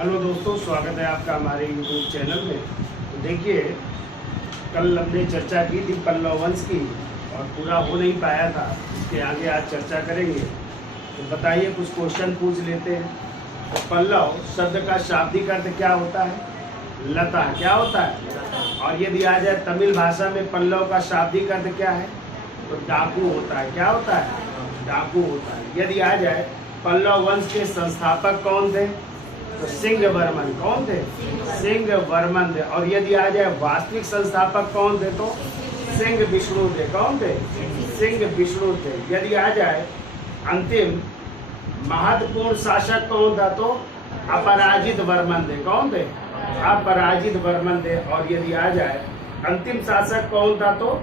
Hello दोस्तों, स्वागत है आपका हमारे यूट्यूब चैनल में। तो देखिए, कल हमने चर्चा की थी पल्लव वंश की और पूरा हो नहीं पाया था, इसके आगे आज चर्चा करेंगे। तो बताइए, कुछ क्वेश्चन पूछ लेते हैं। तो पल्लव शब्द का शाब्दिक अर्थ क्या होता है? लता। क्या होता है? और यदि आ जाए तमिल भाषा में पल्लव का शाब्दिक अर्थ क्या है? तो डाकू होता है। क्या होता है? डाकू होता है। यदि आ जाए पल्लव वंश के संस्थापक कौन थे? तो सिंह वर्मन। कौन थे? सिंह वर्मन थे। और यदि आ जाए वास्तविक संस्थापक कौन थे? तो सिंह विष्णु थे। कौन थे? सिंह विष्णु थे। यदि आ जाए अंतिम महत्वपूर्ण शासक कौन था? तो अपराजित वर्मन थे। कौन थे? अपराजित वर्मन थे। और यदि आ जाए अंतिम शासक कौन था? तो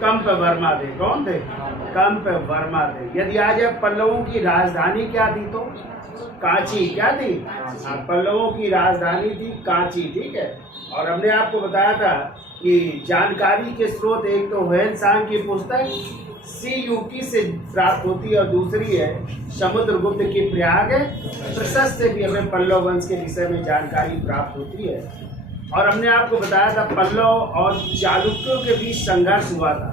कंप वर्मा थे। कौन थे? कंप वर्मा थे। यदि आ जाए पल्लवों की राजधानी क्या थी? तो कांची। क्या थी? पल्लवों की राजधानी थी कांची। ठीक है। और हमने आपको बताया था कि जानकारी के स्रोत एक तो ह्वेनसांग की पुस्तक सीयूकी से प्राप्त होती है और दूसरी है समुद्रगुप्त की प्रयाग प्रशस्त से भी हमें पल्लव वंश के विषय में जानकारी प्राप्त होती है। और हमने आपको बताया था पल्लव और चालुक्यों के बीच संघर्ष हुआ था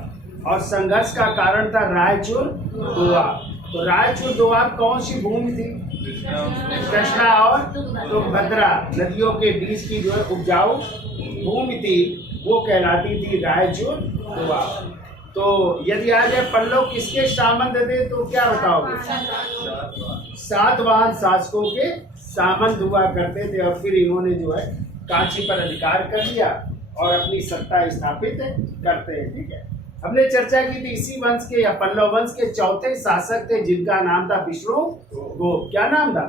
और संघर्ष का कारण था रायचूर दोआब। तो रायचूर दोआब कौन सी भूमि थी? कृष्णा और तुंगभद्रा नदियों के बीच की जो है उपजाऊ भूमि थी, वो कहलाती थी रायचूर दोआब। तो यदि आ जाए पल्लव किसके सामंत थे? तो क्या बताओगे? सातवाहन शासकों के सामंत हुआ करते थे और फिर इन्होंने जो है कांची पर अधिकार कर लिया और अपनी सत्ता स्थापित करते हैं। ठीक है। हमने चर्चा की थी इसी वंश के या पल्लव वंश के चौथे शासक थे जिनका नाम था विष्णुगुप्त। क्या नाम था?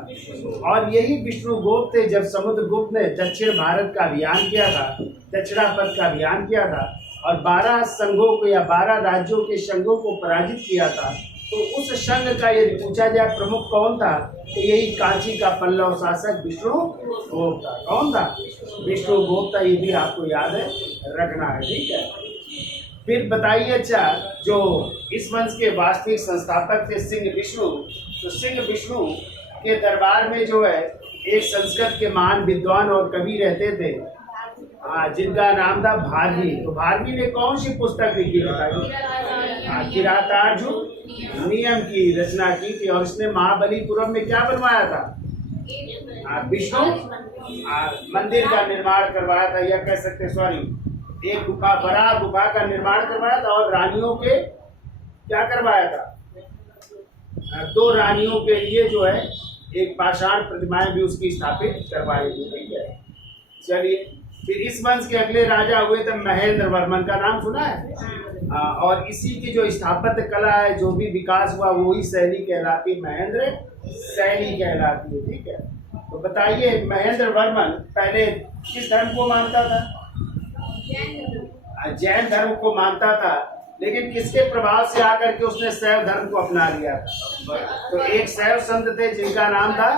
और यही विष्णुगुप्त थे जब समुद्रगुप्त ने दक्षिण भारत का अभियान किया था, दक्षिणापथ का अभियान किया था और 12 संघों को या 12 राज्यों के संघों को पराजित किया था। तो उस संघ का यदि पूछा जाए प्रमुख कौन था, तो यही कांची का पल्लव शासक विष्णुगुप्त था। कौन था? विष्णुगुप्त। ये भी आपको याद है, रखना है। ठीक है। फिर बताइए, अच्छा, जो इस वंश के वास्तविक संस्थापक थे सिंह विष्णु, तो सिंह विष्णु के दरबार में जो है एक संस्कृत के महान विद्वान और कवि रहते थे, जिनका नाम था भारवी। तो भारवी ने कौन सी पुस्तक लिखी? बताइए। किरातार्जुन नियम की रचना की थी और इसने महाबलीपुरम में क्या बनवाया था? विष्णु मंदिर का निर्माण करवाया था, या कह सकते, सॉरी, एक गुफा, बड़ा गुफा का निर्माण करवाया था और रानियों के क्या करवाया था? 2 रानियों के लिए जो है एक पाषाण प्रतिमाएं भी उसकी स्थापित करवाई थी। ठीक है। चलिए, फिर इस वंश के अगले राजा हुए थे महेंद्र वर्मन। का नाम सुना है? और इसी की जो स्थापत्य कला है, जो भी विकास हुआ, वही शैली कहलाती है, महेंद्र शैली कहलाती है। ठीक है। तो बताइए, महेंद्र वर्मन पहले किस धर्म को मानता था? जैन धर्म को मानता था, लेकिन किसके प्रभाव से आकर के उसने शैव धर्म को अपना लिया था? तो एक शैव संत थे जिनका नाम था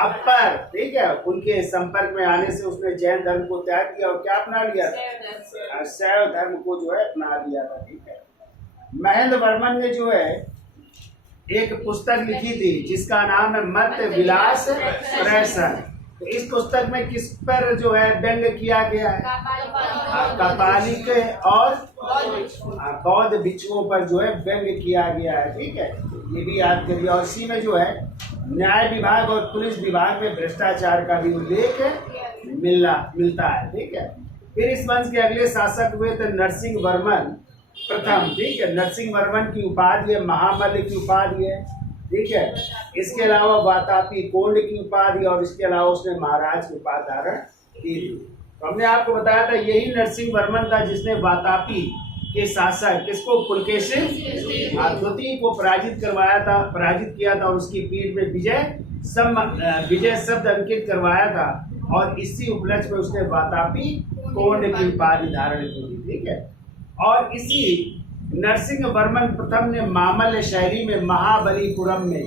अकबर। ठीक है। उनके संपर्क में आने से उसने जैन धर्म को त्याग किया और क्या अपना लिया था? शैव धर्म को जो है अपना लिया था। ठीक है। महेंद्र वर्मन ने जो है एक पुस्तक लिखी थी जिसका नाम है मत्स्य विलास प्रहसन। तो इस पुस्तक में किस पर जो है व्यंग किया गया है? कापालिक और बौद्ध भिक्षुओं पर जो है व्यंग किया गया है। ठीक है। ये भी याद करिए। और इसी में जो है न्याय विभाग और पुलिस विभाग में भ्रष्टाचार का भी उल्लेख मिलता है। ठीक है। फिर इस वंश के अगले शासक हुए थे नरसिंह वर्मन प्रथम। ठीक है। नरसिंह वर्मन की उपाधि है महामल्ल की उपाधि है। ठीक है। इसके अलावा वातापी कोंड की उपाधि और इसके अलावा उसने महाराज की उपाधि धारण की थी। तो हमने आपको बताया था यही नरसिंह वर्मन था जिसने वातापी के शासक किसको? पुलकेशिन द्वितीय को पराजित किया था और उसकी पीठ में विजय शब्द अंकित करवाया था और इसी उपलक्ष्य में उसने वातापी कोंड की उपाधि धारण की थी। ठीक है। और इसी नरसिंह वर्मन प्रथम ने मामल्य शैली में महाबलीपुरम में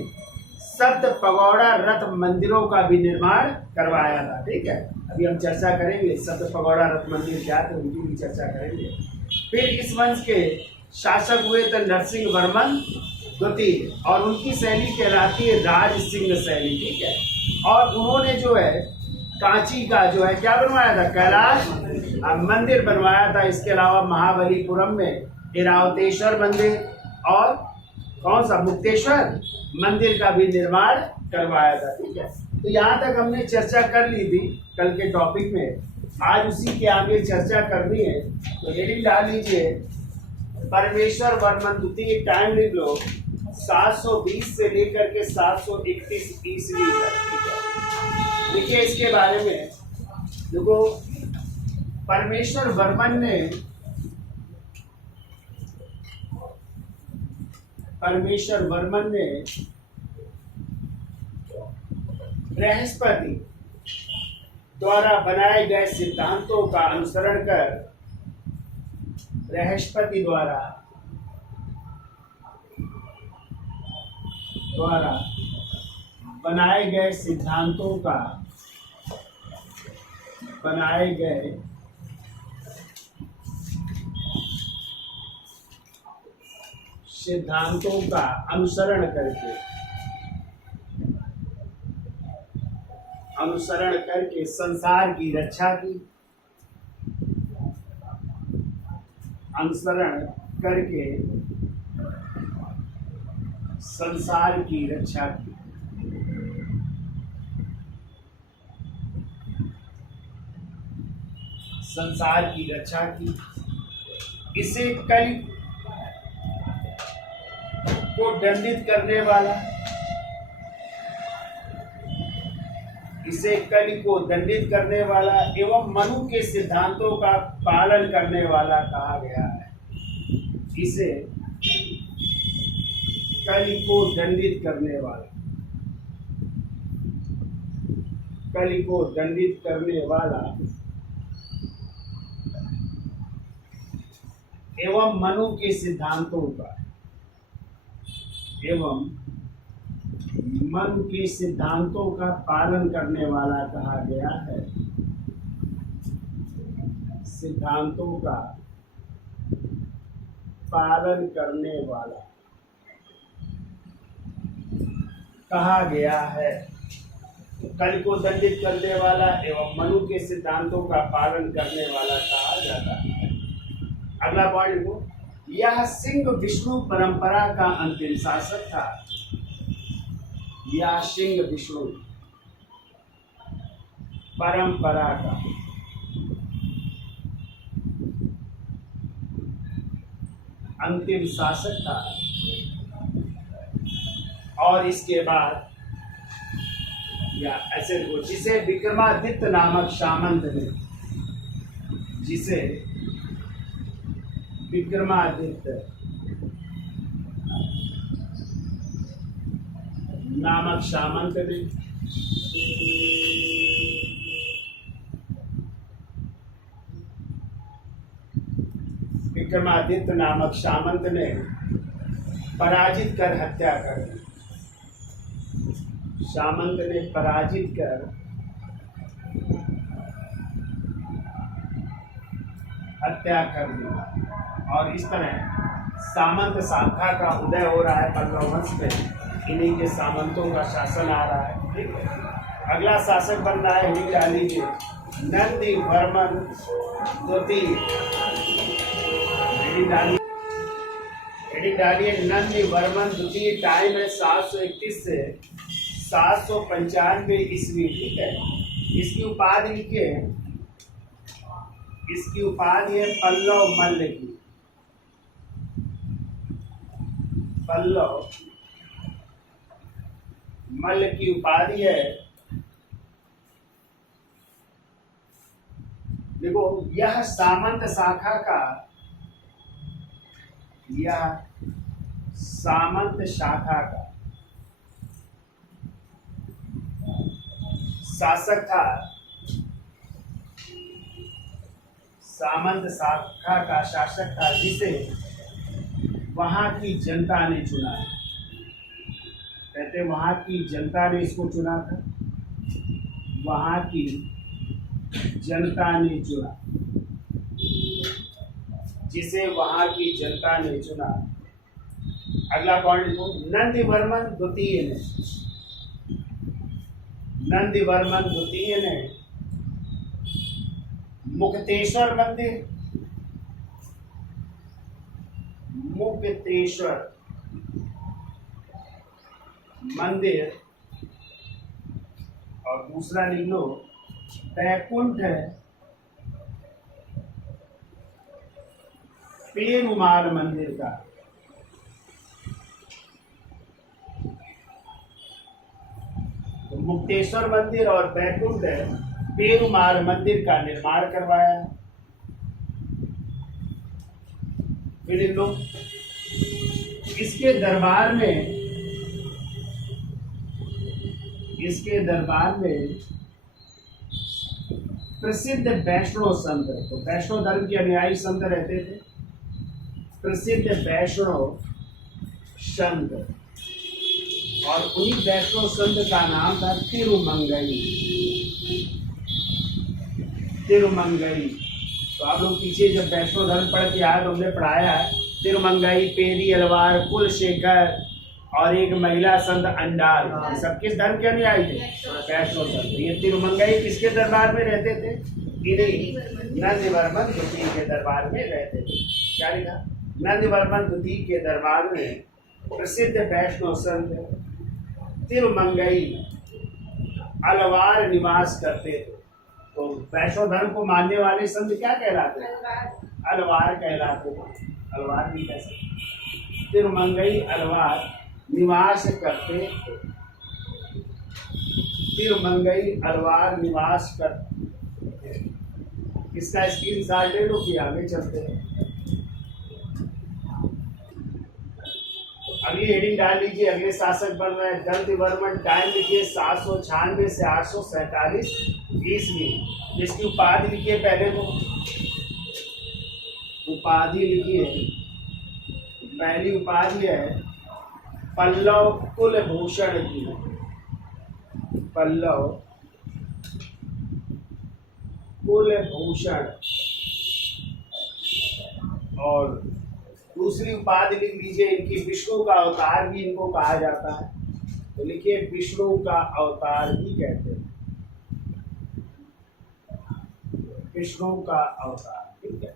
7 पगोड़ा रथ मंदिरों का भी निर्माण करवाया था। ठीक है। अभी हम चर्चा करेंगे 7 पगोड़ा रथ मंदिर क्या थे, उनकी भी चर्चा करेंगे। फिर इस वंश के शासक हुए थे नरसिंह वर्मन द्वितीय और उनकी शैली कहलाती है राज सिंह शैली। ठीक है। और उन्होंने जो है कांची का जो है क्या बनवाया था, कैलाश मंदिर बनवाया था। इसके अलावा महाबलीपुरम में इरावतेश्वर मंदिर और कौन सा, मुक्तेश्वर मंदिर का भी निर्माण करवाया था। ठीक है, तो यहाँ तक हमने चर्चा कर ली थी कल के टॉपिक में। आज उसी के आगे चर्चा करनी है, तो हेडिंग डाल लीजिए परमेश्वर वर्मन द्वितीय, टाइम लिख लो 720 से लेकर के 731 ईस्वी तक। देखिए इसके बारे में, देखो परमेश्वर वर्मन ने बृहस्पति द्वारा बनाए गए सिद्धांतों का अनुसरण कर, बृहस्पति द्वारा बनाए गए सिद्धांतों का अनुसरण करके संसार की रक्षा की, संसार की रक्षा की। इसे कल को दंडित करने वाला एवं मनु के सिद्धांतों का पालन करने वाला कहा गया है। इसे कलि को दंडित करने वाला एवं मनु के सिद्धांतों का पालन करने वाला कहा गया है। सिद्धांतों का पालन करने वाला कहा गया है। कल को दंडित करने वाला एवं मनु के सिद्धांतों का पालन करने वाला कहा जाता है। अगला पॉइंट को, यह सिंह विष्णु परंपरा का अंतिम शासक था। यह सिंह विष्णु परंपरा का अंतिम शासक था। और इसके बाद या ऐसे देखो, जिसे विक्रमादित्य नामक सामंत ने, विक्रमादित्य नामक सामंत ने पराजित कर हत्या कर दी। सामंत ने पराजित कर हत्या कर दी। और इस तरह सामंत शाखा का उदय हो रहा है पल्लव वंश में। इन्हीं के सामंतों का शासन आ रहा है। ठीक है, अगला शासक बन रहा है, लिख लीजिए नंदी वर्मन द्वितीय। डालिए नंदी वर्मन द्वितीय, टाइम है 731 से 795 ईस्वी। ठीक है, इसकी उपाधि लिखिए, इसकी उपाधि है पल्लव मल्ल की। पल्लव मल्ल की उपाधि है। देखो, यह सामंत शाखा का शासक था। सामंत शाखा का शासक था, जिसे वहां की जनता ने चुना। कहते वहां की जनता ने इसको चुना था। वहां की जनता ने चुना, जिसे वहां की जनता ने चुना। अगला पॉइंट को, नंदी वर्मन द्वितीय ने नंदीवर्मन द्वितीय ने मुक्तेश्वर मंदिर और दूसरा लिख लो बैकुंठ पेरुमाल मंदिर का। तो मुक्तेश्वर मंदिर और बैकुंठ पेरुमाल मंदिर का निर्माण करवाया। फिर इन लोग इसके दरबार में प्रसिद्ध वैष्णव संत, तो वैष्णव धर्म के अनुयायी संत रहते थे, प्रसिद्ध वैष्णव संत, और उन्हीं वैष्णव संत का नाम था तिरुमंगई। तो आप लोग पीछे जब वैष्णव धर्म पढ़ के आए तो हमने पढ़ाया है तिरुमंगई, पेरी अलवार, कुलशेखर और एक महिला संत अंडाल, सब किस धर्म के अनुयायी थे? वैष्णव संत। ये तिरुमंगई किसके दरबार में रहते थे? नंदीवर्मन द्वितीय के दरबार में रहते थे। क्या लिखा? नंदीवर्मन द्वितीय के दरबार में प्रसिद्ध वैष्णव संत तिरुमंगई अलवार निवास करते थे। तो वैष्णव धर्म को मानने वाले संत क्या कहलाते हैं? अलवार कहलाते थे। अलवार भी कह सकते। तिरुमंगई अलवार निवास करते थे। तिरुमंगई अलवार निवास करते। इसका स्क्रीनशॉट ले लो कि आगे चलते हैं। अगली हेडिंग डाल लीजिए, अगले शासक बन रहे हैं दंतिवर्मन। टाइम लिखिए 796 से 847 ईस्वी। इसकी उपाधि लिखिए, पहले तो उपाधि लिखिए। पहली उपाधि है पल्लव कुलभूषण की, पल्लव कुलभूषण। और दूसरी उपाधि लिख लीजिए, इनकी विष्णु का अवतार भी इनको कहा जाता है। तो लिखिए विष्णु का अवतार भी कहते हैं, विष्णु का अवतार। ठीक है,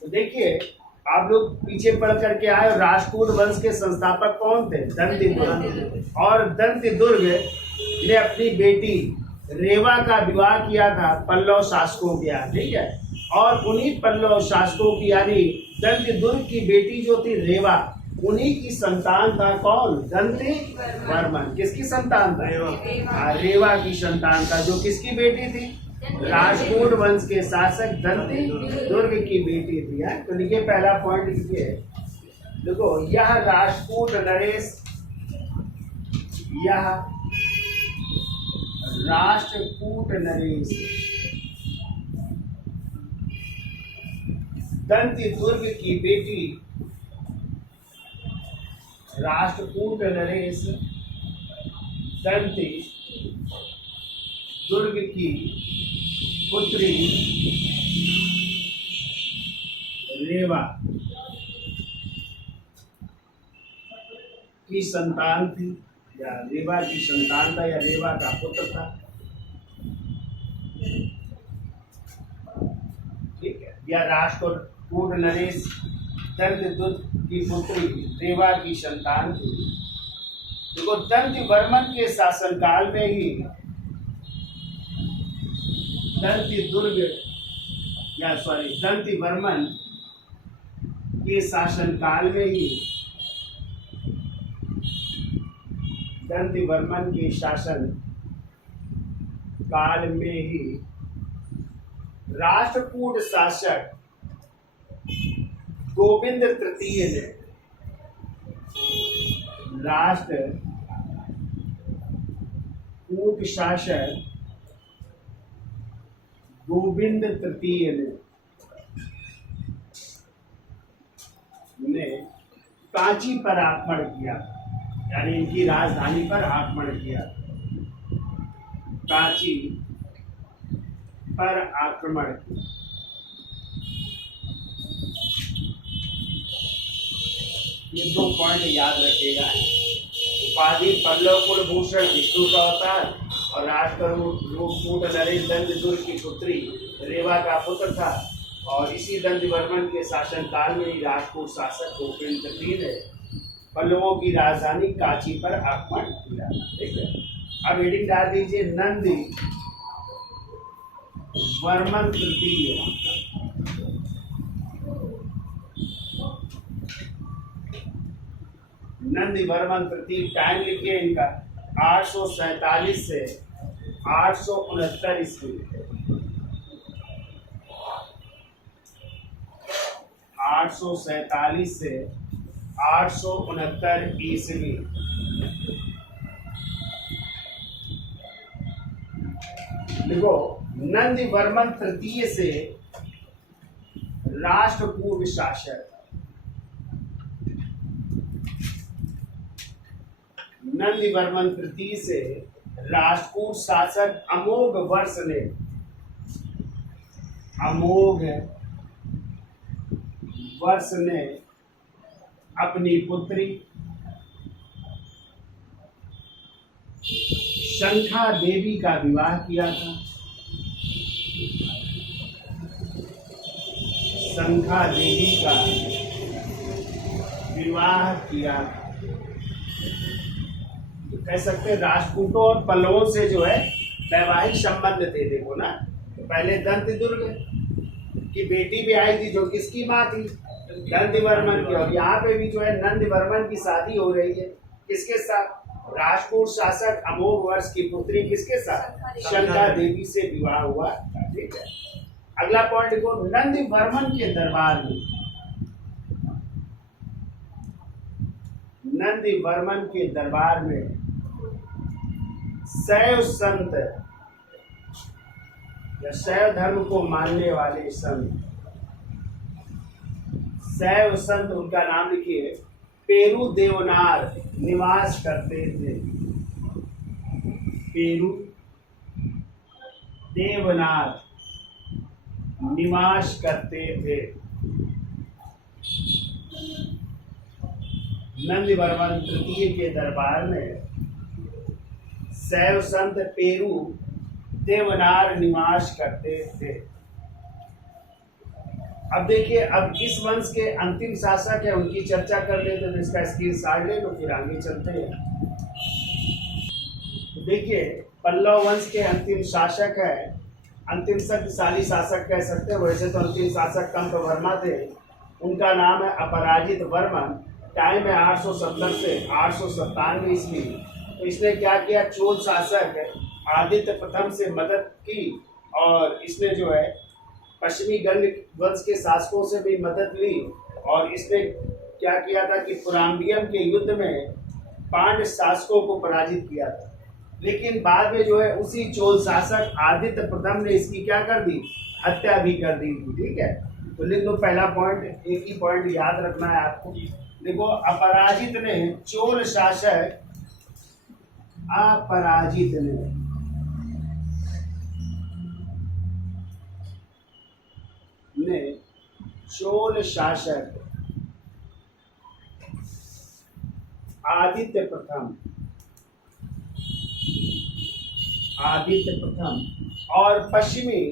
तो देखिए आप लोग पीछे पढ़ करके आए। राष्ट्रकूट वंश के संस्थापक कौन थे? दंतिदुर्ग। और दंतिदुर्ग ने अपनी बेटी रेवा का विवाह किया था पल्लव शासकों के यहाँ। ठीक है, और उन्हीं पल्लव शासकों की यानी दंतिदुर्ग की बेटी जो थी रेवा, उन्हीं की संतान था कौन? दंतिवर्मन। किसकी संतान था? रेवा की संतान था, जो किसकी बेटी थी? राजपूत वंश के शासक दंतिदुर्ग की बेटी थी। तो लिखिए पहला पॉइंट लिखिए, देखो यह राजपूत नरेश, यह राष्ट्रकूट नरेश दंतिदुर्ग की बेटी, राष्ट्रकूट नरेश दंतिदुर्ग की पुत्री रेवा की संतान थी, या रेवा की संतान था, या रेवा का पुत्र था। ठीक है, या राष्ट्रकूट नरेश दंतिदुर्ग की पुत्री रेवा की संतान थी। देखो दंतिवर्मन के शासनकाल में ही दंतिवर्मन के शासनकाल में ही, दंतिवर्मन के शासन काल में ही राष्ट्रकूट शासक गोविंद तृतीय ने, राष्ट्रकूट शासक गोविंद तृतीय ने कांची पर आक्रमण किया, यानी इनकी राजधानी पर आक्रमण किया। कांची पर आक्रमण किया। ये दो पॉइंट याद रखिएगा। उपाधि पल्लव कुलभूषण, विष्णु का अवतार, और राष्ट्रकूट नरेश दंतदुर्ग की पुत्री रेवा का पुत्र था। और इसी दंतवर्मन के शासनकाल में ही राजपूत शासक गोविंद ने पल्लवों की राजधानी कांची पर आक्रमण किया। ठीक है, अब हेडिंग डाल दीजिए नंदी वर्मन तृतीय। नंदी वर्मन तृतीय, टाइम लिखिए इनका 847 से 869 ईस्वी। 847 से 869 ईस्वी। देखो, नंदी वर्मन तृतीय से राष्ट्रकूट शासक, नंदी वर्मन तृतीय से राष्ट्रकूट शासक अमोघ वर्ष ने अपनी पुत्री शंखा देवी का विवाह किया था। शंखा देवी का विवाह किया, तो कह सकते हैं राजपूतों और पल्लवों से जो है वैवाहिक संबंध थे। देखो ना, तो पहले दंतदुर्ग की बेटी भी आई थी जो किसकी माँ थी, नंदीवर्मन की। और यहाँ पे भी जो है नंदीवर्मन की शादी हो रही है किसके साथ, राजपूत शासक अमोघ वर्ष की पुत्री किसके साथ, शंखा देवी से विवाह हुआ। ठीक है, अगला पॉइंट देखो, नंदीवर्मन के दरबार में, नंदीवर्मन के दरबार में शैव संत या शैव धर्म को मानने वाले संत, शैव संत, उनका नाम लिखिए, पेरू देवनार निवास करते थे। पेरू देवनार निवास करते थे। नंदीवर्मन तृतीय के दरबार में शैव संत पेरू देवनार निवास करते थे। अब देखिए, अब इस वंश के अंतिम शासक है, उनकी चर्चा कर लेते हैं। इसका स्क्रीनशॉट ले लो, फिर आगे चलते हैं। देखिए, पल्लव वंश के अंतिम शासक है, अंतिम शक्तिशाली शासक कह सकते हैं। वैसे तो अंतिम शासक कंपवर्मा थे, उनका नाम है अपराजित वर्मन। टाइम है 870 से 897 ईस्वी। तो इसने क्या किया, चोल शासक आदित्य प्रथम से मदद की, और इसने जो है पश्चिमी गंग वंश के शासकों से भी मदद ली। और इसने क्या किया था कि पुराम्बियम के युद्ध में पांड्य शासकों को पराजित किया था। लेकिन बाद में जो है उसी चोल शासक आदित्य प्रथम ने इसकी क्या कर दी, हत्या भी कर दी थी। ठीक है, तो लिख लो पहला पॉइंट, एक ही पॉइंट याद रखना है आपको। देखो, अपराजित ने, चोल शासक अपराजित ने चोल शासक आदित्य प्रथम और पश्चिमी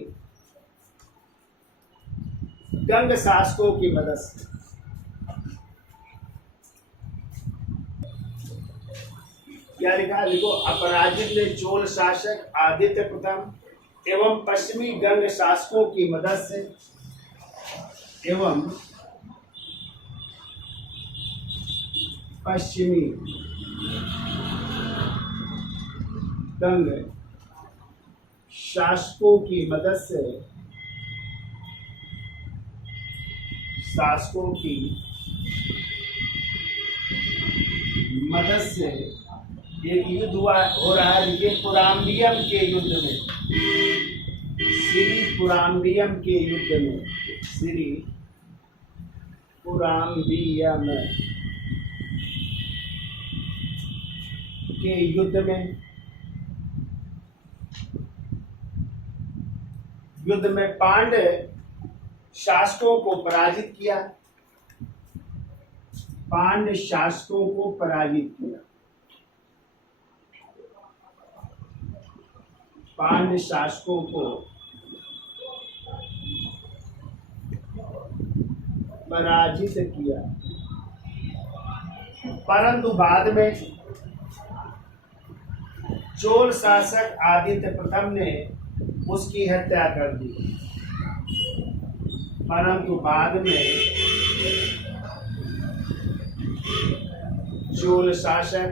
गंग शासकों की मदद से क्या लिखा है, देखो, अपराजित ने चोल शासक आदित्य प्रथम एवं पश्चिमी गंग शासकों की मदद से पश्चिमी गंग शासकों की मदद से एक युद्ध हो रहा है। देखिए, पुराम्बियम के युद्ध में, श्री पुराम्बियम के युद्ध में, श्री पुराम्बियम के युद्ध में पांड्य शासकों को पराजित किया। पांड्य शासकों को पराजित किया, परंतु बाद में चोल शासक आदित्य प्रथम ने उसकी हत्या कर दी। परंतु बाद में चोल शासक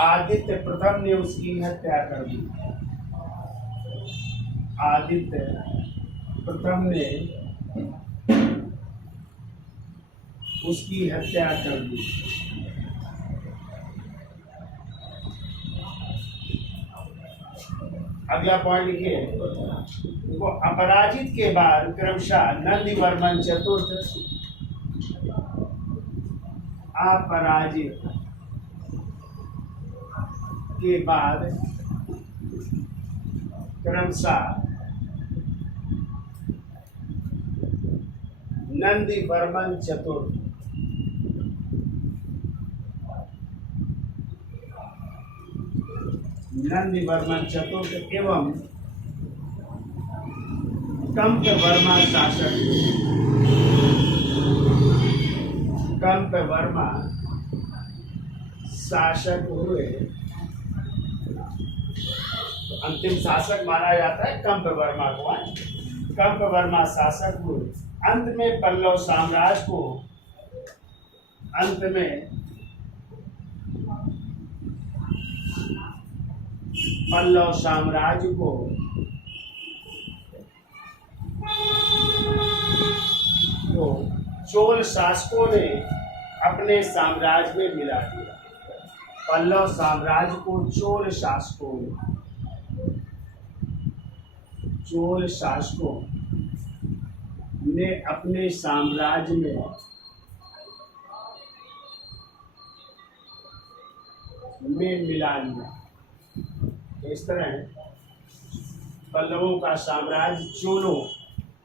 आदित्य प्रथम ने उसकी हत्या कर दी। आदित्य प्रथम ने उसकी हत्या कर दी। अगला पॉइंट लिखिए, वो अपराजित के बाद क्रमशः नंदीवर्मन चतुर्थ, अपराजित के बाद क्रमशः नंदीवर्मन चतुर्थ नंदीवर्मन चतुर्थ एवं कंपवर्मा शासक, कंपवर्मा शासक हुए। अंतिम शासक माना जाता है कंपवर्मा को। कंपवर्मा शासक हुए। अंत में पल्लव साम्राज्य को, अंत में पल्लव साम्राज्य को तो चोल शासकों ने अपने साम्राज्य में मिला दिया। पल्लव साम्राज्य को चोल शासकों ने अपने साम्राज्य में मिला लिया। इस तरह पल्लवों का साम्राज्य चोलों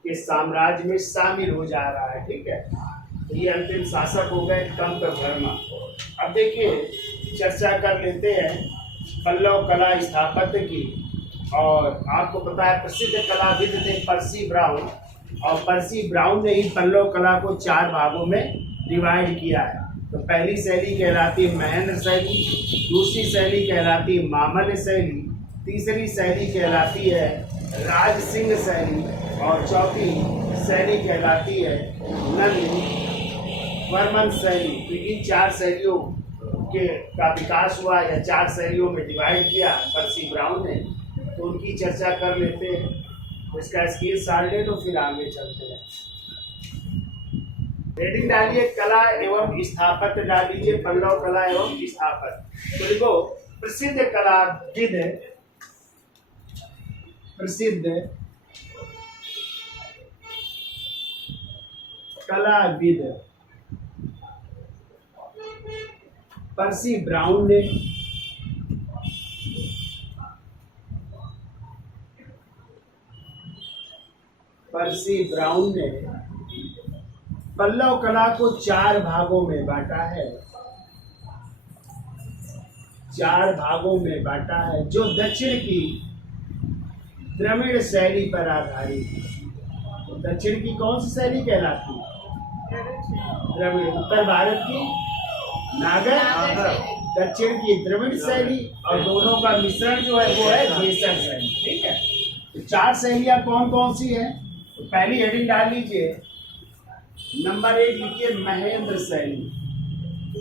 के साम्राज्य में शामिल हो जा रहा है। ठीक है, तो ये अंतिम शासक हो गए कंपवर्मा। अब देखिए चर्चा कर लेते हैं पल्लव कला स्थापत्य की। और आपको पता है प्रसिद्ध कलाविद थे पर्सी ब्राउन, और पर्सी ब्राउन ने ही पल्लव कला को 4 भागों में डिवाइड किया है। तो पहली शैली कहलाती है महेंद्र शैली, दूसरी शैली कहलाती है मामल्य शैली, तीसरी शैली कहलाती है राज सिंह शैली, और चौथी शैली कहलाती है नंदीवर्मन शैली। तो इन 4 शैलियों का विकास हुआ या 4 शैलियों में डिवाइड किया पर्सी ब्राउन ने। तो उनकी चर्चा कर लेते हैं। तो इसका स्केल सार ले, तो फिर आगे चलते हैं। हेडिंग डालिए कला एवं स्थापत्य डाल लीजिए, पल्लव कला एवं स्थापत्य। तो देखो प्रसिद्ध कलाविद, प्रसिद्ध कलाविद पर्सी ब्राउन ने पल्लव कला को 4 भागों में बांटा है। 4 भागों में बांटा है, जो दक्षिण की द्रविड़ शैली पर आधारित है। तो दक्षिण की कौन सी शैली कहलाती है? द्रविड़। उत्तर भारत की नागर, दक्षिण की द्रविड़ शैली, और दोनों का मिश्रण जो है वो है बेसन शैली। ठीक है, तो 4 शैलियां कौन कौन सी है? तो पहली हेडिंग डाल लीजिए, नंबर 1 लिखिए महेंद्र शैली।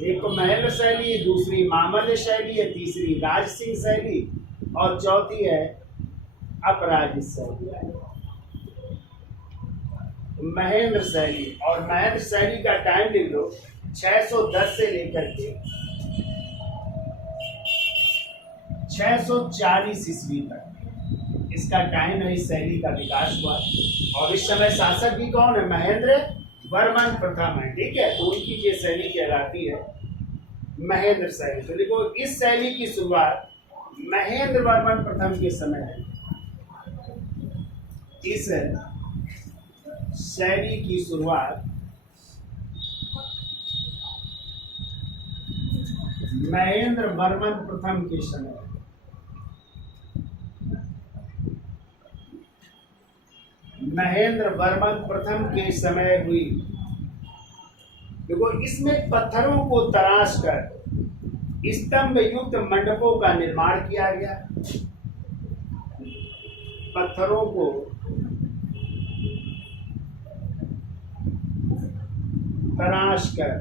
एक तो महेंद्र शैली है, दूसरी मामल्य शैली है, तीसरी राज सिंह शैली, और चौथी है अपराजित शैली। महेंद्र शैली, और महेंद्र शैली का टाइम लिख लो 610 से लेकर के 640 ईस्वी तक इसका टाइम है। इस शैली का विकास हुआ, और इस समय शासक भी कौन है? महेंद्र वर्मन प्रथम है। ठीक है, तो उनकी ये शैली कहलाती है महेंद्र शैली। तो देखो इस शैली की शुरुआत महेंद्र वर्मन प्रथम के समय है। इस शैली की शुरुआत महेंद्र वर्मन प्रथम के समय। महेंद्र वर्मन प्रथम के समय हुई। देखो इसमें पत्थरों को तराश कर स्तंभ युक्त मंडपों का निर्माण किया गया। पत्थरों को तराश कर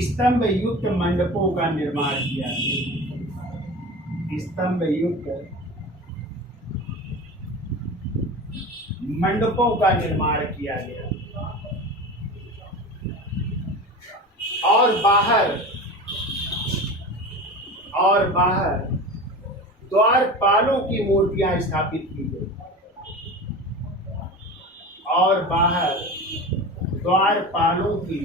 स्तंभ युक्त मंडपों का निर्माण किया गया। स्तंभ युक्त मंडपों का निर्माण किया गया और बाहर द्वारपालों की मूर्तियां स्थापित की गई। और बाहर द्वारपालों की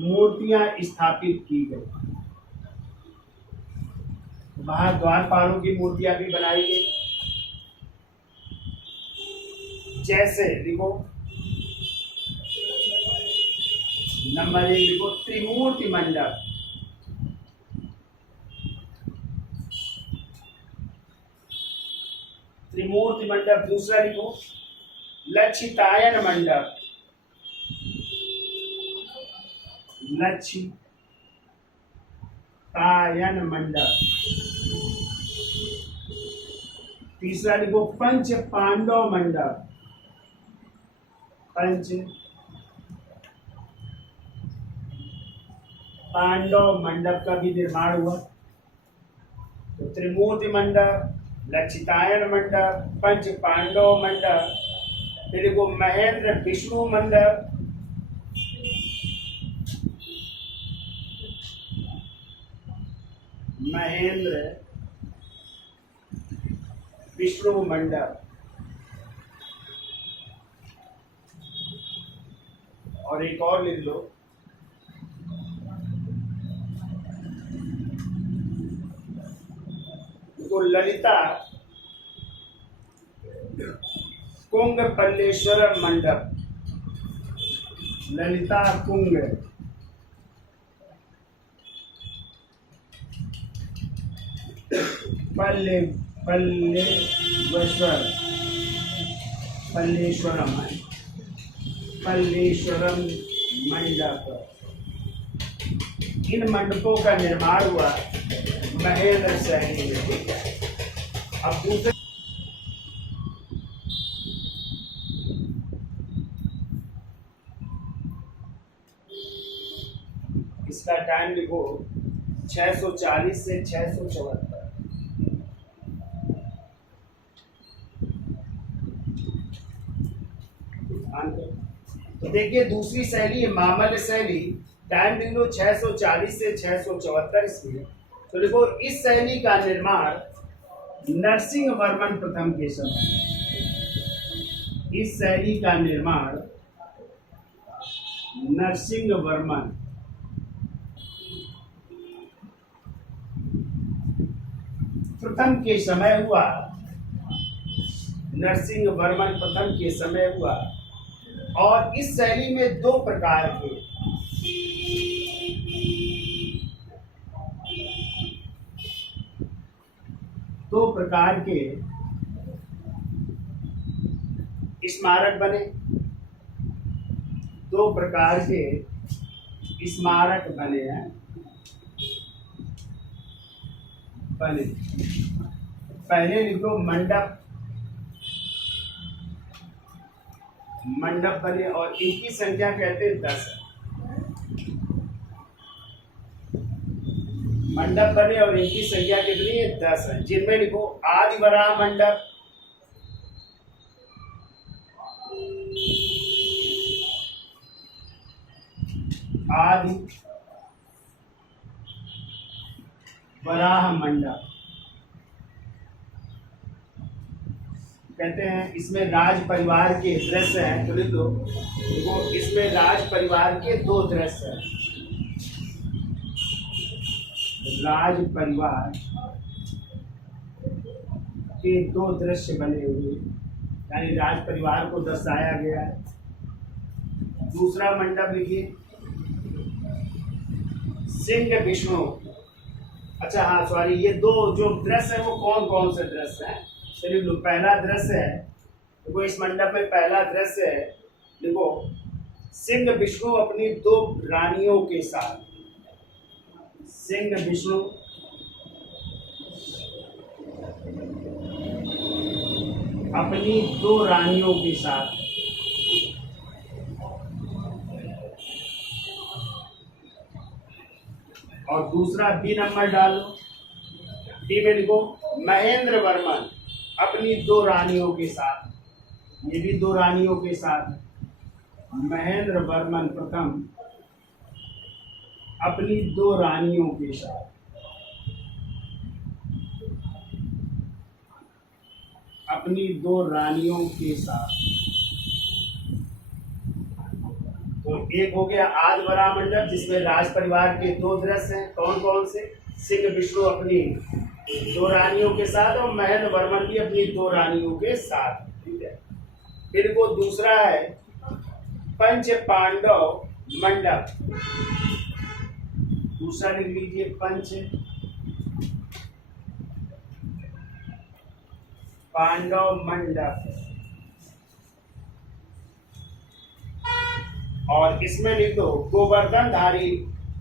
मूर्तियां स्थापित की गई। बाहर द्वारपालों की मूर्तियां भी बनाई गई। जैसे देखो नंबर 1 लिखो त्रिमूर्ति मंडप। त्रिमूर्ति मंडप। दूसरा लिखो लक्षितायन मंडप। लक्षितायन मंडप। तीसरा लिखो पंच पांडव मंडप। पंच पांडव मंडप का भी निर्माण हुआ। तो त्रिमूर्ति मंडप, लक्षितायन मंडप, पंच पांडव मंडप, फिर को महेंद्र विष्णु मंडप, महेंद्र विष्णु मंडप, और एक और लिख लो तो ललिता कुंग पल्लेश्वरम मंडप। ललिता कुंग पल्लेश्वरम मंडप। इन मंडपों का निर्माण हुआ महेंद्र शैली में। अब दूसरे इसका टाइम लिखो 640 से 674। तो देखिए दूसरी शैली है मामल्य शैली। टाइम लिख लो 640 से 674 ईस्वी। तो देखो इस शैली का निर्माण नरसिंह वर्मन प्रथम के समय। इस शैली का निर्माण नरसिंह वर्मन प्रथम के समय हुआ। नरसिंह वर्मन प्रथम के समय हुआ। और इस शैली में दो प्रकार के स्मारक बने। दो प्रकार के स्मारक बने हैं। पहले लिखो मंडप बने और इनकी संख्या कहते हैं 10 है। मंडप बने और इनकी संख्या कितनी है 10 है। जिनमें लिखो आदि वराह मंडप, आदि वराह मंडप कहते हैं। इसमें राज परिवार के दृश्य हैं। तो लिख दो देखो इसमें राज परिवार के 2 दृश्य हैं। राज परिवार के 2 दृश्य बने हुए, यानी राज परिवार को दर्शाया गया है। दूसरा मंडप लिखिए सिंह विष्णु। अच्छा हाँ सॉरी, ये दो जो दृश्य है वो कौन कौन से दृश्य हैं? चलिए लो, पहला दृश्य है, देखो इस मंडप में पहला दृश्य है, देखो सिंह विष्णु अपनी दो रानियों के साथ, सिंह विष्णु अपनी दो रानियों के साथ, और दूसरा बी नंबर डालो, डी में लिखो महेंद्र वर्मन अपनी दो रानियों के साथ, ये भी दो रानियों के साथ, महेंद्र वर्मन प्रथम अपनी दो रानियों के साथ, अपनी दो रानियों के साथ। तो एक हो गया आज बड़ा मंडप जिसमें राज परिवार के दो दृश्य हैं, कौन कौन से? सिंह विष्णु अपनी दो रानियों के साथ और महेंद्र वर्मन भी अपनी दो रानियों के साथ, ठीक है। फिर वो दूसरा है पंच पांडव मंडप, दूसरा लिख लीजिए पंच पांडव मंडप, और इसमें लिख दो गोवर्धनधारी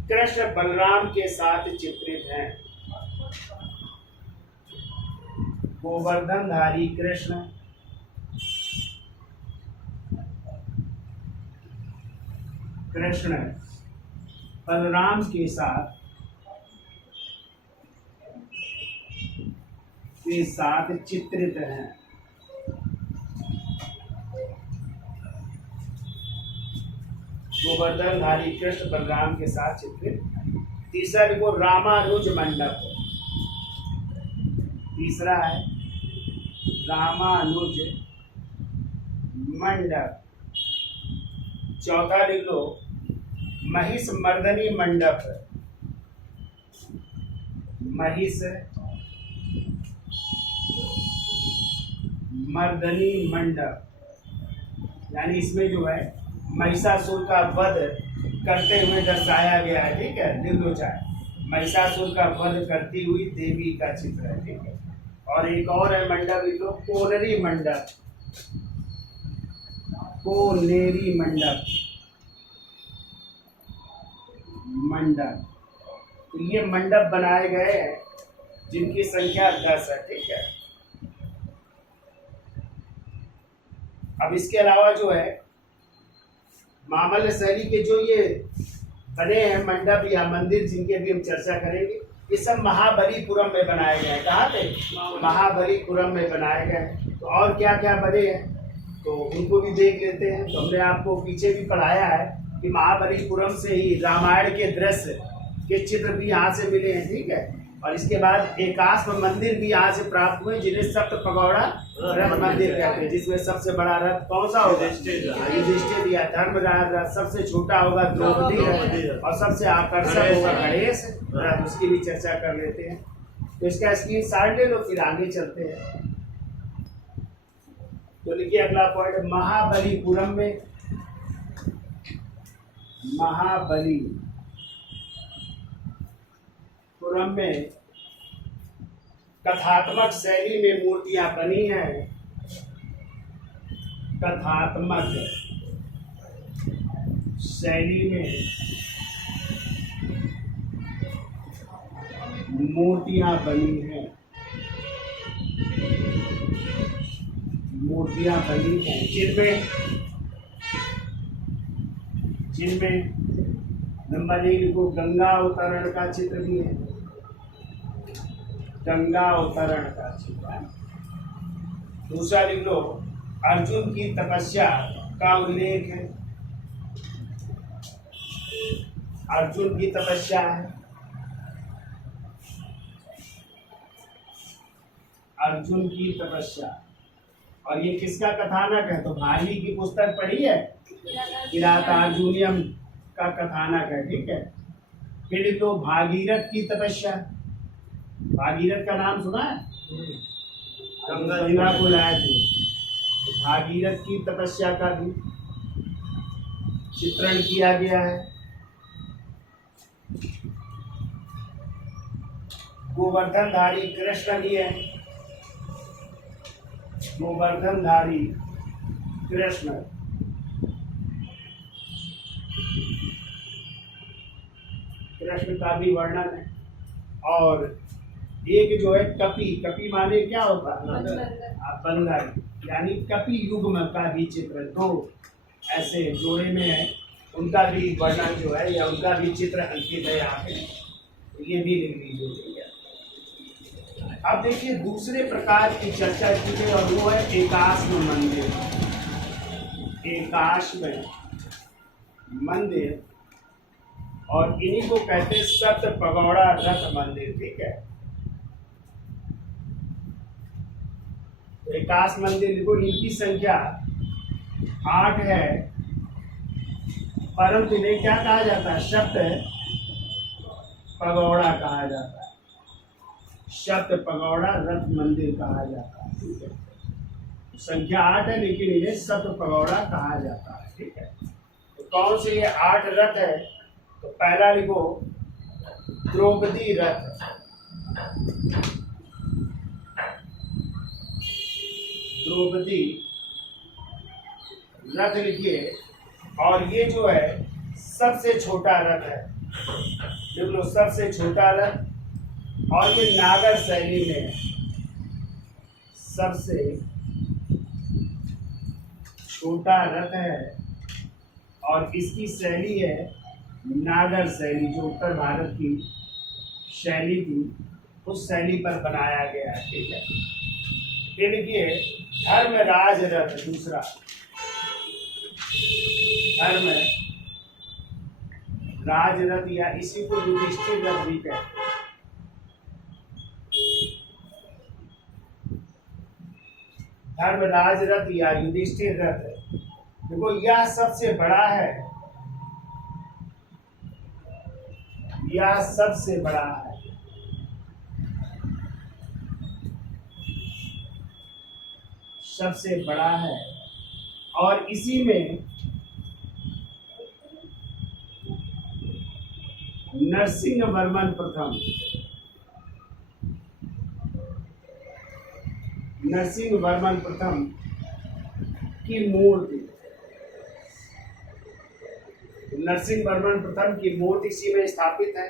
कृष्ण बलराम के साथ चित्रित हैं, गोवर्धनधारी कृष्ण बलराम के साथ चित्रित हैं। गोवर्धनधारी कृष्ण बलराम के साथ चित्रित। तीसरा लिखो रामानुज मंडप, तीसरा है रामानुज मंडप। चौथा लिख लो महिष मर्दनी मंडप, महिष मर्दनी मंडप, यानी इसमें जो है महिषासुर का वध करते हुए दर्शाया गया है, ठीक है। लिख लो चाहे महिषासुर का वध करती हुई देवी का चित्र है, ठीक है। और एक और है मंडप, लिख लो कोनेरी मंडप, कोनेरी मंडप, मंडप। तो ये मंडप बनाए गए हैं जिनकी संख्या 10 है, ठीक है। अब इसके अलावा जो है मामल्य शैली के जो ये बने हैं मंडप या मंदिर जिनके भी हम चर्चा करेंगे, ये सब महाबलीपुरम में बनाए गए हैं। कहाँ पे? महाबलीपुरम में बनाए गए। तो और क्या क्या बने हैं तो उनको भी देख लेते हैं। तो हमने आपको पीछे भी पढ़ाया है कि महाबलीपुरम से ही रामायण के दृश्य के चित्र भी यहाँ से मिले हैं, ठीक है। और इसके बाद एकाश्म मंदिर भी यहाँ से प्राप्त हुए जिन्हें सप्त पगौड़ा रथ मंदिर कहते हैं, जिसमें सबसे बड़ा रथ कौन सा होगा? युधिष्ठिर या धर्मराज रथ, सबसे छोटा होगा द्रौपदी रथ, और सबसे आकर्षक होगा गणेश रथ। उसकी भी चर्चा कर लेते हैं। तो इसका स्क्रीनशॉट ले लो, फिर आगे चलते हैं। तो लिखिए अगला पॉइंट, महाबलीपुरम में, महाबलीपुरम में कथात्मक शैली में मूर्तियां बनी हैं। कथात्मक शैली में मूर्तियां बनी हैं, मूर्तियां बनी हैं जिनमें नंबर 1 लिखो गंगा अवतरण का चित्र भी है, गंगा अवतरण का चित्र। दूसरा लिख लो अर्जुन की तपस्या का उल्लेख है, अर्जुन की तपस्या है, अर्जुन की तपस्या। और ये किसका कथानक है? तो भाली की पुस्तक पढ़ी है, किरातार्जुनीयम का कथानक है, ठीक है। फिर लिख लो भागीरथ की तपस्या, भागीरथ का नाम सुना है? गंगा को लाए थे, भागीरथ की तपस्या का भी। चित्रण किया गया है। गोवर्धनधारी कृष्ण भी है, गोवर्धनधारी कृष्ण। कृष्ण का भी वर्णन है। और एक जो है कपि, कपि माने क्या होता है? बंधन, यानी कपि युग्म का भी चित्र, दो ऐसे जोड़े में है, उनका भी वर्णन जो है या उनका भी चित्र अंकित है यहाँ पे, ये भी लिख लीजिए। अब देखिए दूसरे प्रकार की चर्चा की गई और वो है एकाश्म मंदिर। एकाश्म मंदिर, और इन्हीं को कहते हैं सप्त पगौड़ा रथ मंदिर। ठीक है, एकाश मंदिर देखो, इनकी संख्या 8 है, परंतु इन्हें क्या कहा जाता है? सप्त पगौड़ा कहा जाता है, सप्त पगौड़ा रथ मंदिर कहा जाता है। ठीक है, संख्या 8 है लेकिन इन्हें सप्त पगौड़ा कहा जाता है। ठीक है, तो कौन से ये 8 रथ है? तो पहला लिखो द्रौपदी रथ, द्रौपदी रथ लिखिए। और ये जो है सबसे छोटा रथ है, देख लो, सबसे छोटा रथ, और ये नागर शैली में है, सबसे छोटा रथ है, और इसकी शैली है नागर शैली, जो उत्तर भारत की शैली थी उस शैली पर बनाया गया है। ठीक है, ये लिखिए धर्मराज रथ, दूसरा धर्म राज रथ, या इसी को युधिष्ठिर रथ भी कहते हैं। धर्मराज रथ या युधिष्ठिर रथ, देखो यह सबसे बड़ा है, यह सबसे बड़ा है, सबसे बड़ा है, और इसी में नरसिंह वर्मन प्रथम, नरसिंह वर्मन प्रथम की मूर्ति, नरसिंह वर्मन प्रथम की मूर्ति इसी में स्थापित है,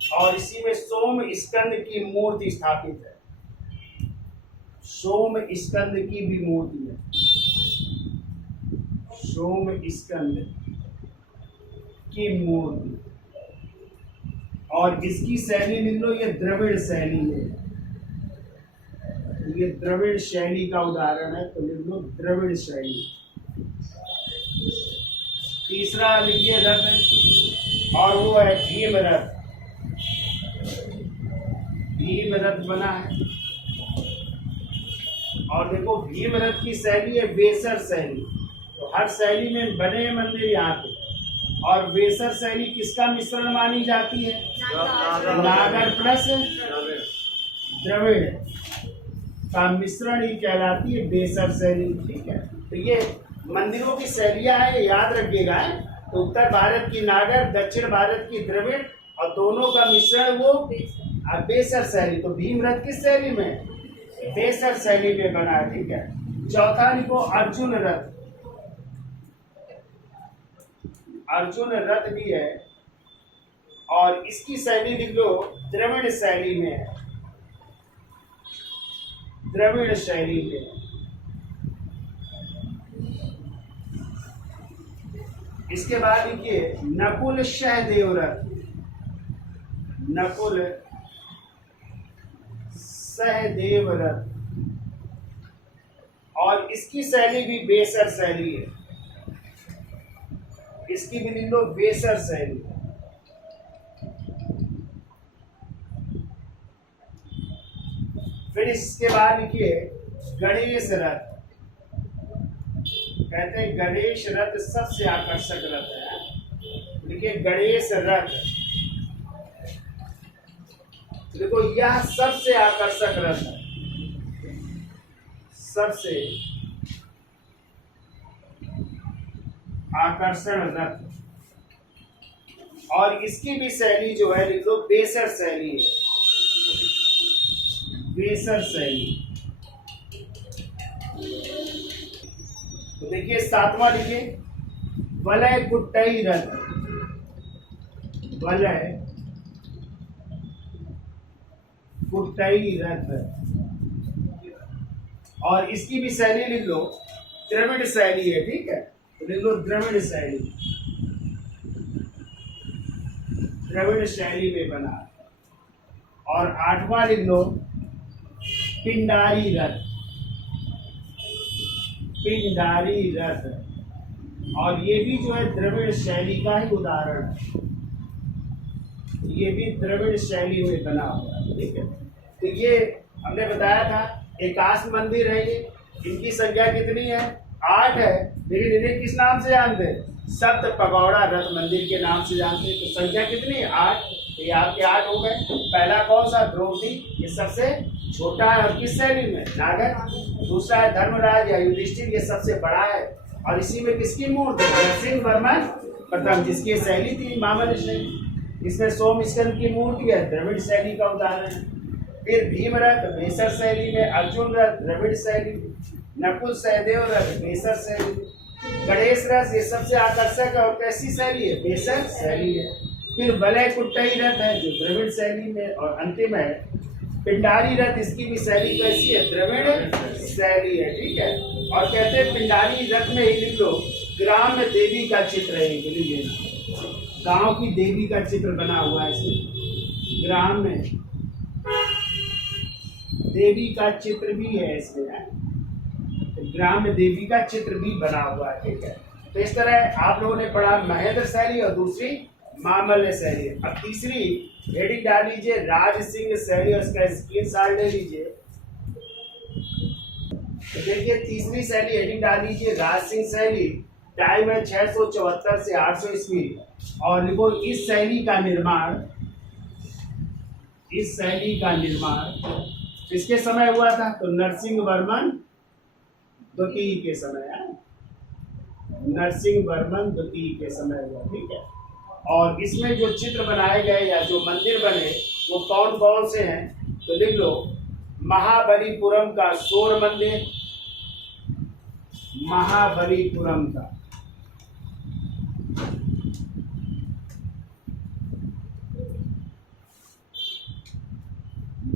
और इसी में सोम स्कंद की मूर्ति स्थापित है, सोम स्कंद की भी मूर्ति है, सोम स्कंद की मूर्ति। और इसकी शैली लिख लो, ये द्रविड़ शैली है, ये द्रविड़ शैली का उदाहरण है, तो लिख लो द्रविड़ शैली। तीसरा लिखिए रथ, और वो है भीम रथ, भीम रथ बना है। और देखो भीम रथ की शैली है वेसर शैली, तो हर शैली में बने हैं मंदिर यहाँ पे, और वेसर शैली किसका मिश्रण मानी जाती है? नागर प्लस द्रविड़ का मिश्रण ही कहलाती है वेसर शैली। ठीक है, तो ये मंदिरों की शैलियां हैं, याद रखिएगा। तो उत्तर भारत की नागर, दक्षिण भारत की द्रविड़, और दोनों का मिश्रण वो वेसर शैली। तो भीम रथ किस शैली में? वेसर शैली में बना है। ठीक है, चौथा लिखो अर्जुन रथ, अर्जुन रथ भी है, और इसकी शैली लिख लो द्रविड़ शैली में है, द्रविड़ शैली में। इसके बाद लिखिए नकुल सहदेव रथ, नकुल सहदेव रथ, और इसकी शैली भी बेसर शैली है, इसकी भी लिख लो बेसर शैली। फिर इसके बाद लिखिए गणेश रथ, कहते हैं गणेश रथ सबसे आकर्षक रथ है। देखिए गणेश रथ, देखो यह सबसे आकर्षक रथ है, सबसे आकर्षण रथ। और इसकी भी शैली जो है लिख लो बेसर शैली है, बेसर शैली। तो देखिए सातवां लिखिए वलय कुट्टई रथ, वलय कुट्टई रथ। और इसकी भी शैली लिख लो द्रविड़ शैली है, ठीक है, तो लिख लो द्रविड़ शैली, द्रविड़ शैली में बना। और आठवां लिख लो पिंडारी रथ, पिंडारी रथ। और ये भी जो है द्रविड़ शैली का ही उदाहरण है, ये भी द्रविड़ शैली में बना हुआ है, ठीक है। तो ये हमने बताया था एकाश मंदिर है ये, इनकी संख्या कितनी है 8 है, लेकिन इन्हें किस नाम से जानते हैं, सप्त पगौड़ा रथ मंदिर के नाम से जानते हैं। तो संख्या कितनी है 8, ये आपके 8 हो गए। पहला कौन सा द्रौपदी, ये सबसे छोटा है और किस शैली में नागर। दूसरा है धर्मराज या युधिष्ठिर, ये सबसे बड़ा है। और इसी में किसकी मूर्ति नरसिंहवर्मन प्रथम, जिसकी शैली थी मामल्य शैली। इसमें सोमस्कंद की मूर्ति है, द्रविड़ शैली का उदाहरण है। फिर भीम रथ बेसर शैली में, अर्जुन रथ द्रविड़ शैली, नकुल सहदेव रथ बेसर शैली, गणेश रथ ये सबसे आकर्षक और कैसी शैली है, बेसर शैली है। फिर वलय कुट्टई रथ है जो द्रविड़ शैली में, और अंतिम है पिंडारी रथ, इसकी भी शैली कैसी है, द्रविड़ शैली है, ठीक है। और कहते हैं पिंडारी रथ में ही लिख लो ग्राम में देवी का चित्र है, लीजिए गांव की देवी का चित्र बना हुआ है इसमें, ग्राम में देवी का चित्र भी है इसमें, ग्राम में देवी का चित्र भी बना हुआ है, ठीक है। तो इस तरह आप लोगों ने पढ़ा महेंद्र शैली और दूसरी मामल्य शैली। अब तीसरी हेडिंग डाल लीजिए राज सिंह शैली, और इसका स्क्रीनशॉट ले लीजिए। तो देखिए तीसरी शैली हेडिंग डाल लीजिए राज सिंह शैली, टाइम है 674 से 800 ईस्वी। और लिखो इस शैली का निर्माण, इस शैली का निर्माण किसके समय हुआ था, तो नरसिंहवर्मन द्वितीय के समय है, नरसिंहवर्मन द्वितीय के समय हुआ, ठीक है। और इसमें जो चित्र बनाए गए या जो मंदिर बने वो कौन कौन से हैं, तो लिख लो महाबलीपुरम का शोर मंदिर, महाबलीपुरम का,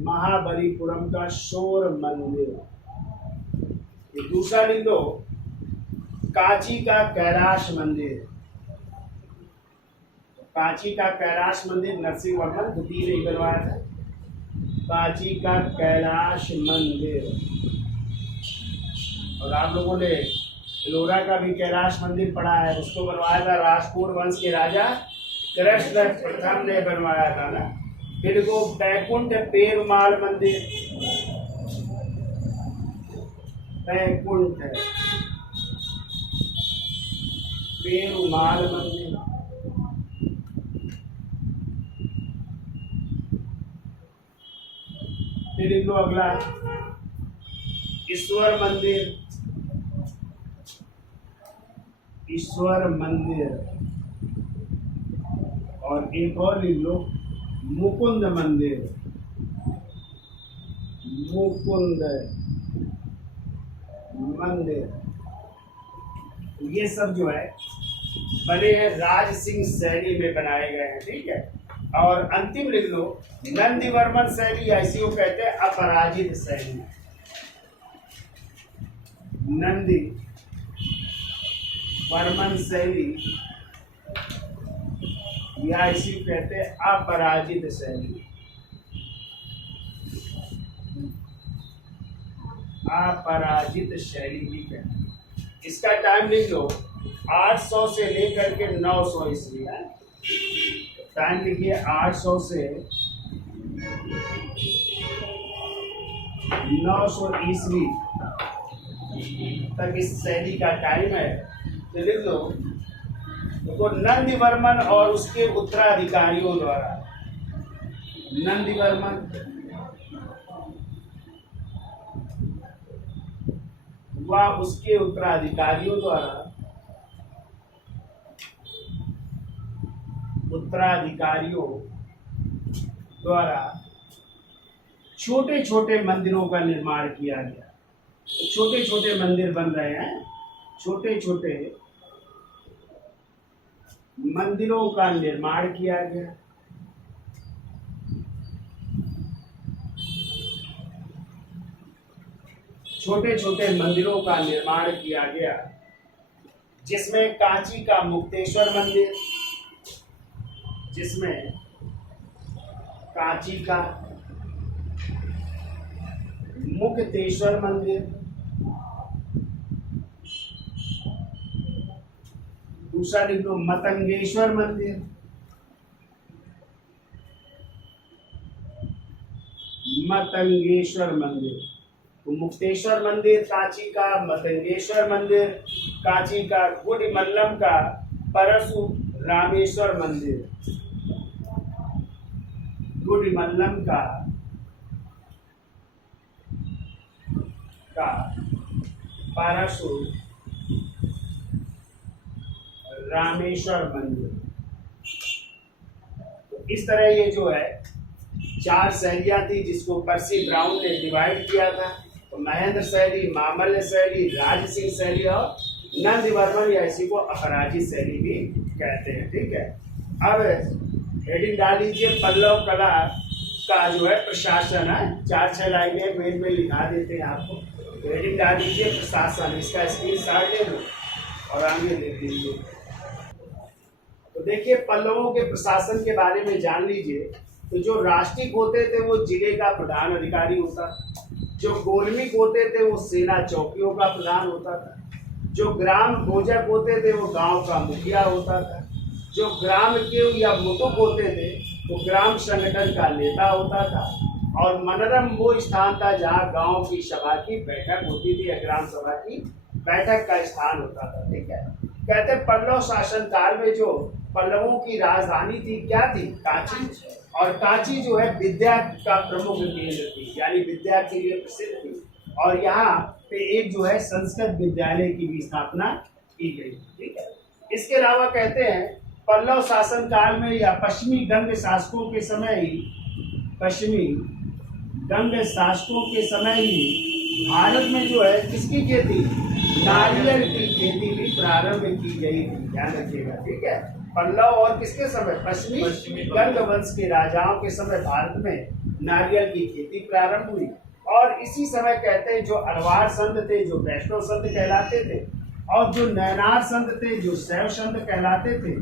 महाबलीपुरम का शोर मंदिर। ये दूसरा लिख लो कांची का कैलाश मंदिर, कांची का कैलाश मंदिर नरसिंहवर्मन द्वितीय ने बनवाया था, कांची का कैलाश मंदिर। और आप लोगों ने एलोरा का भी कैलाश मंदिर पढ़ा है, उसको बनवाया था राजपूत वंश के राजा कृष्ण प्रथम ने बनवाया था ना। फिर को बैकुंठ पेरुमाल मंदिर, बैकुंठ पेरुमाल मंदिर। फिर लिख लो अगला ईश्वर मंदिर, ईश्वर मंदिर। और एक और लिख लो मुकुंद मंदिर, मुकुंद मंदिर। ये सब जो है बने हैं राज सिंह शैली में बनाए गए हैं, ठीक है। और अंतिम लिख लो नंदीवर्मन शैली, ऐसी वो कहते हैं अपराजित शैली, नंदी वर्मन शैली या इसी कहते हैं अपराजित शैली, अपराजित शैली भी कहते हैं। इसका टाइम लिख लो 800 से लेकर के 900 ईस्वी है। टाइम लिखिए 800 से 900 ईस्वी तक इस शैली का टाइम है। तो लिख लो देखो नंदीवर्मन और उसके उत्तराधिकारियों द्वारा, नंदीवर्मन व उसके उत्तराधिकारियों द्वारा उत्तराधिकारियों द्वारा छोटे छोटे मंदिरों का निर्माण किया गया। छोटे छोटे मंदिर बन रहे हैं, छोटे छोटे मंदिरों का निर्माण किया गया। छोटे छोटे मंदिरों का निर्माण किया गया, जिसमें कांची का मुक्तेश्वर मंदिर, जिसमें कांची का मुक्तेश्वर मंदिर, दूसरा लिख लो मतंगेश्वर मंदिर, मतंगेश्वर मंदिर। तो मुक्तेश्वर मंदिर कांची का, मतंगेश्वर मंदिर कांची का, गुडिमल्लम का परशुरामेश्वर मंदिर, गुडिमल्लम का परशुरामेश्वर मंदिर। तो इस तरह ये जो है 4 शैलियां थी, जिसको पर्सी ब्राउन ने डिवाइड किया था। तो महेंद्र शैली, मामल्य शैली, राज सिंह शैली और नंदवर्मन या इसी को अपराजित शैली भी कहते हैं। ठीक है, अब हेडिंग डाल लीजिए, पल्लव कला का जो है प्रशासन है। 4-6 लाइनें मेल में लिखा देते हैं आपको। तो हेडिंग डाल लीजिए प्रशासन, इसका स्क्रीनशॉट ले लो और आगे लिख लीजिए। तो देखिए, पल्लवों के प्रशासन के बारे में जान लीजिए। तो जो राष्ट्रिक होते थे वो जिले का प्रधान अधिकारी होता था, जो गोलमिक होते थे वो सेना चौकियों का प्रधान होता था, जो ग्राम भोजक होते थे वो गांव का मुखिया होता था, जो ग्राम केव या मुतुक होते थे वो ग्राम संगठन का नेता होता था, और मनोरम वो स्थान था जहाँ गांव की सभा की बैठक होती थी या ग्राम सभा की बैठक का स्थान होता था। ठीक है, कहते पल्लव शासन काल में जो पल्लवों की राजधानी थी क्या थी? कांची। और कांची जो है विद्या का प्रमुख केंद्र थी, यानी विद्या के लिए प्रसिद्ध थी। और यहाँ पे एक जो है संस्कृत विद्यालय की भी स्थापना की गई। ठीक है, इसके अलावा कहते हैं पल्लव शासन काल में या पश्चिमी गंग शासकों के समय ही, पश्चिमी गंग शासकों के समय ही भारत में जो है किसकी खेती? नारियल की खेती भी प्रारंभ की गई थी, ध्यान रखिएगा। ठीक है, पल्लव और किसके समय? पश्चिमी गंग वंश के राजाओं के समय भारत में नारियल की खेती प्रारंभ हुई। और इसी समय कहते हैं जो अरवार संत थे, जो वैष्णव संत कहलाते थे, और जो नयनार संत थे, जो शैव संत कहलाते थे,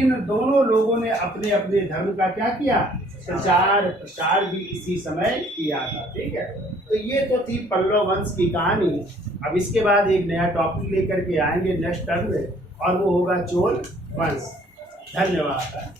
इन दोनों लोगों ने अपने अपने धर्म का क्या किया? प्रचार भी इसी समय किया था। ठीक है, तो ये तो थी पल्लव वंश की कहानी। अब इसके बाद एक नया टॉपिक लेकर के आएंगे नेक्स्ट टर्म में, और वो होगा चोल वंश। धन्यवाद।